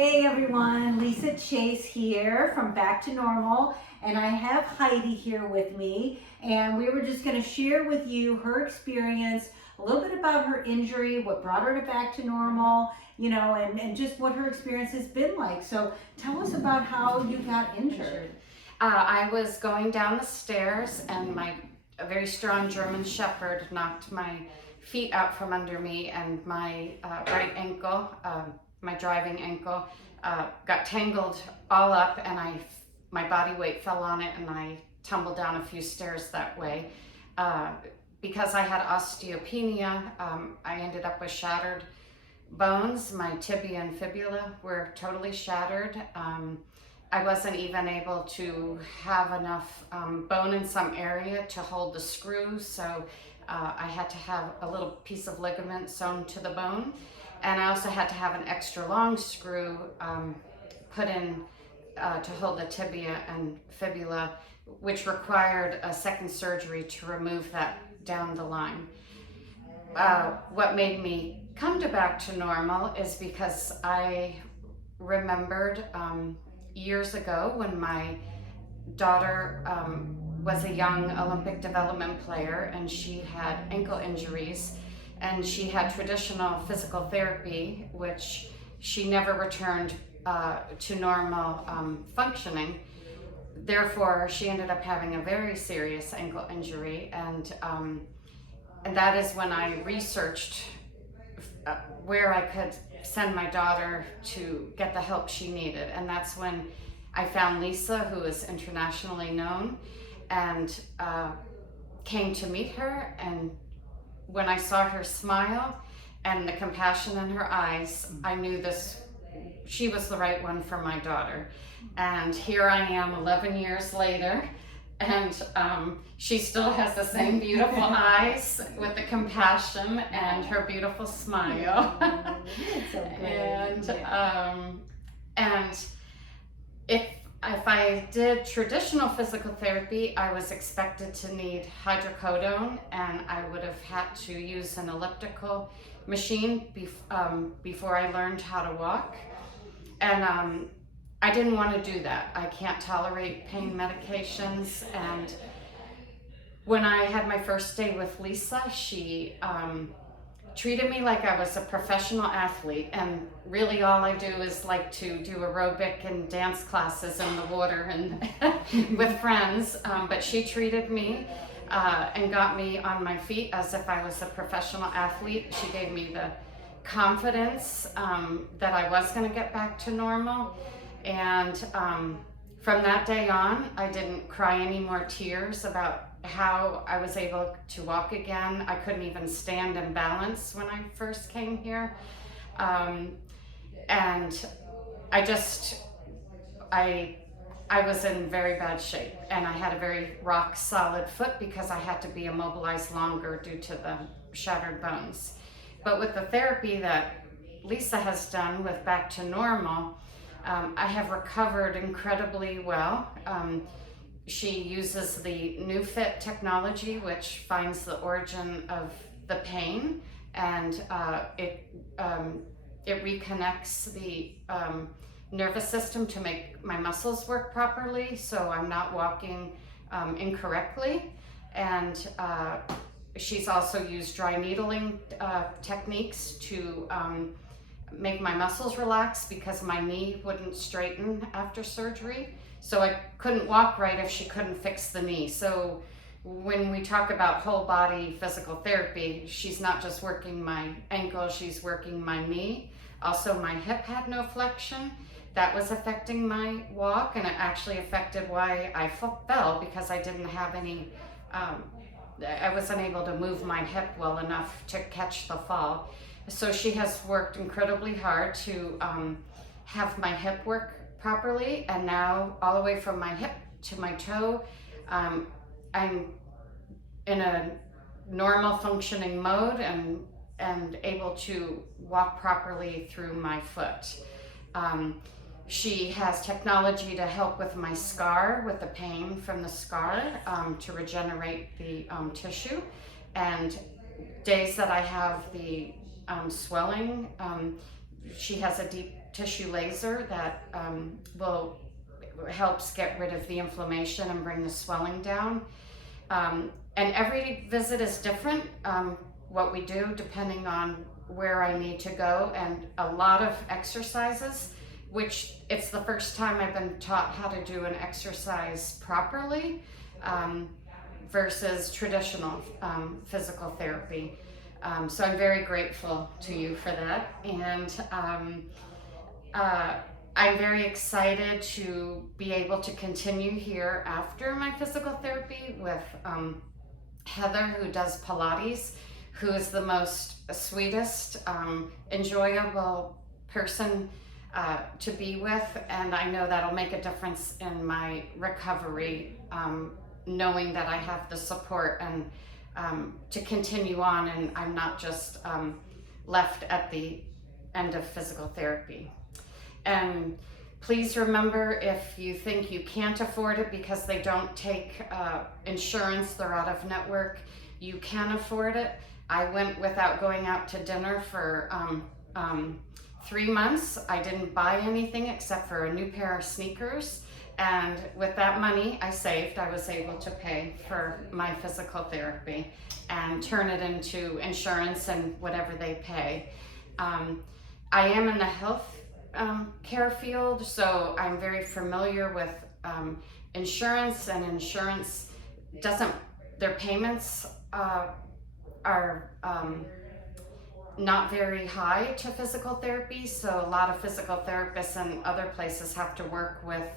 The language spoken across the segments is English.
Hey everyone, Lisa Chase here from Back to Normal, and I have Heidi here with me, and we were just going to share with you her experience, a little bit about her injury, what brought her to Back to Normal, and just what her experience has been like. So tell us about how you got injured. I was going down the stairs and a very strong German Shepherd knocked my feet out from under me, and my right ankle, my driving ankle, got tangled all up, and my body weight fell on it, and I tumbled down a few stairs that way. Because I had osteopenia, I ended up with shattered bones. My tibia and fibula were totally shattered. I wasn't even able to have enough bone in some area to hold the screw, so I had to have a little piece of ligament sewn to the bone, and I also had to have an extra long screw put in to hold the tibia and fibula, which required a second surgery to remove that down the line. What made me come to Back to Normal is because I remembered years ago when my daughter was a young Olympic development player, and she had ankle injuries, and she had traditional physical therapy, which she never returned to normal functioning. Therefore, she ended up having a very serious ankle injury, and that is when I researched where I could send my daughter to get the help she needed. And that's when I found Lisa, who is internationally known, and came to meet her. And when I saw her smile and the compassion in her eyes, I knew she was the right one for my daughter. And here I am 11 years later, and she still has the same beautiful eyes with the compassion and her beautiful smile. So And if I did traditional physical therapy, I was expected to need hydrocodone, and I would have had to use an elliptical machine before I learned how to walk. And I didn't want to do that. I can't tolerate pain medications. And when I had my first day with Lisa, she treated me like I was a professional athlete, and really all I do is like to do aerobic and dance classes in the water and with friends, but she treated me and got me on my feet as if I was a professional athlete. She gave me the confidence that I was going to get back to normal, and from that day on, I didn't cry any more tears about how I was able to walk again. I couldn't even stand and balance when I first came here. And I was in very bad shape, and I had a very rock solid foot because I had to be immobilized longer due to the shattered bones. But with the therapy that Lisa has done with Back to Normal, I have recovered incredibly well. She uses the new fit technology, which finds the origin of the pain, and it reconnects the nervous system to make my muscles work properly, so I'm not walking incorrectly. And she's also used dry needling techniques to make my muscles relax, because my knee wouldn't straighten after surgery. So I couldn't walk right if she couldn't fix the knee. So when we talk about whole body physical therapy, she's not just working my ankle, she's working my knee. Also, my hip had no flexion. That was affecting my walk, and it actually affected why I fell, because I didn't have any, I wasn't able to move my hip well enough to catch the fall. So she has worked incredibly hard to have my hip work properly, and now all the way from my hip to my toe, I'm in a normal functioning mode and able to walk properly through my foot. She has technology to help with my scar, with the pain from the scar, to regenerate the tissue. And days that I have the swelling, she has a deep tissue laser that helps get rid of the inflammation and bring the swelling down. And every visit is different, what we do depending on where I need to go, and a lot of exercises, which it's the first time I've been taught how to do an exercise properly versus traditional physical therapy. So I'm very grateful to you for that. And I'm very excited to be able to continue here after my physical therapy with Heather, who does Pilates, who is the most sweetest, enjoyable person to be with. And I know that'll make a difference in my recovery, knowing that I have the support and to continue on, and I'm not just left at the end of physical therapy. And please remember, if you think you can't afford it because they don't take insurance, they're out of network, you can afford it. I went without going out to dinner for 3 months. I didn't buy anything except for a new pair of sneakers. And with that money I saved, I was able to pay for my physical therapy and turn it into insurance and whatever they pay. I am in the health care field, so I'm very familiar with insurance, and insurance doesn't, their payments are not very high to physical therapy. So a lot of physical therapists and other places have to work with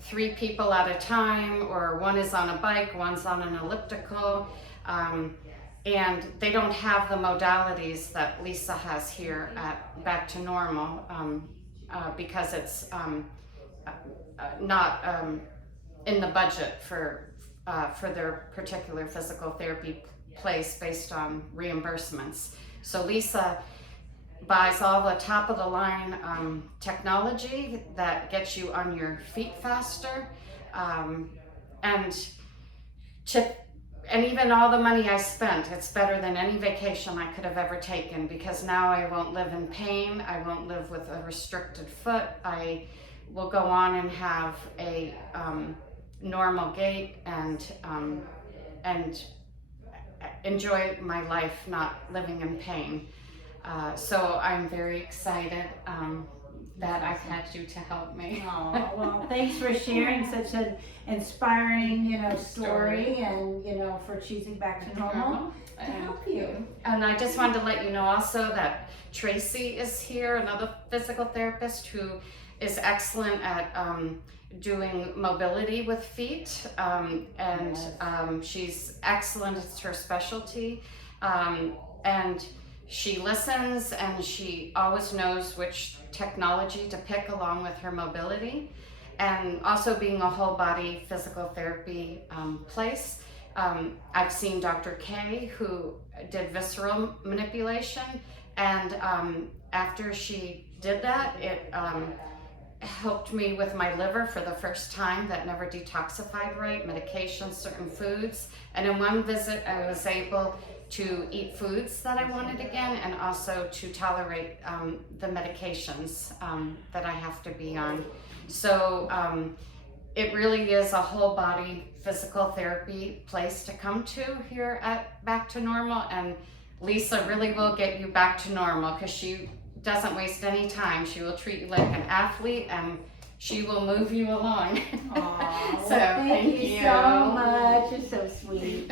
3 people at a time, or one is on a bike, one's on an elliptical, and they don't have the modalities that Lisa has here at Back to Normal, because it's not in the budget for their particular physical therapy place based on reimbursements. So Lisa buys all the top of the line technology that gets you on your feet faster, and even all the money I spent, it's better than any vacation I could have ever taken, because now I won't live in pain, I won't live with a restricted foot, I will go on and have a normal gait and enjoy my life, not living in pain. So I'm very excited that I've had you to help me. Oh, well, thanks for sharing such an inspiring, story, and, for choosing Back to Normal to help you. And I just wanted to let you know also that Tracy is here, another physical therapist who is excellent at doing mobility with feet, and she's excellent, it's her specialty, and she listens, and she always knows which technology to pick along with her mobility. And also, being a whole body physical therapy place, I've seen Dr. K, who did visceral manipulation, and after she did that, it helped me with my liver for the first time that never detoxified right, medications, certain foods. And in one visit I was able to eat foods that I wanted again, and also to tolerate the medications that I have to be on. So it really is a whole body physical therapy place to come to here at Back to Normal, and Lisa really will get you back to normal, because she doesn't waste any time. She will treat you like an athlete, and she will move you along. Aw, So well, thank you you so much. You're so sweet.